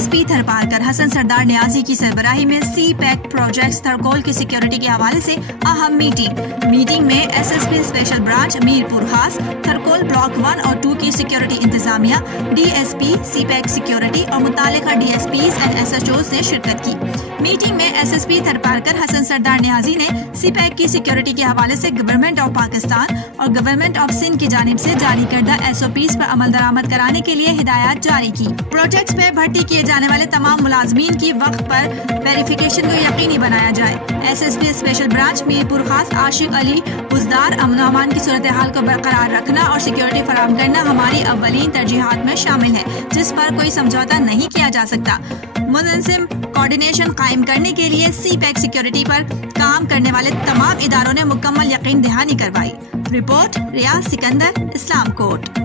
S P Tharparkar Hasan Sardar نیازی کی سربراہی میں سی پیک پروجیکٹس تھرکول کی سیکیورٹی کے حوالے سے اہم میٹنگ میں S S P special branch Mirpur Khas Tharcoal block 1 اور 2 کی سیکیورٹی انتظامیہ، ڈی ایس پی، سی پیک سیکیورٹی اور متعلقہ D S Ps and S H Os نے شرکت کی۔ میٹنگ میں S S P Tharparkar Hasan Sardar Niazi نے سی پیک کی سیکیورٹی کے حوالے سے گورنمنٹ آف پاکستان اور گورنمنٹ آف سندھ کی جانب سے جاری کردہ ایس او پیز پر عمل درآمد کرانے کے لیے ہدایات جاری کی۔ پروجیکٹس میں بھرتی کیے جانے والے تمام ملازمین کی وقت پر ویریفیکیشن کو یقینی بنایا جائے۔ S S P special branch Mirpur خاص عاشق علی بزدار، امن و امان کی صورتحال کو برقرار رکھنا اور سیکیورٹی فراہم کرنا ہماری اولین ترجیحات میں شامل ہے، جس پر کوئی سمجھوتہ نہیں کیا جا سکتا۔ منظم کوارڈینیشن قائم کرنے کے لیے سی پیک سیکیورٹی پر کام کرنے والے تمام اداروں نے مکمل یقین دہانی کروائی۔ رپورٹ ریاض سکندر، اسلام کوٹ۔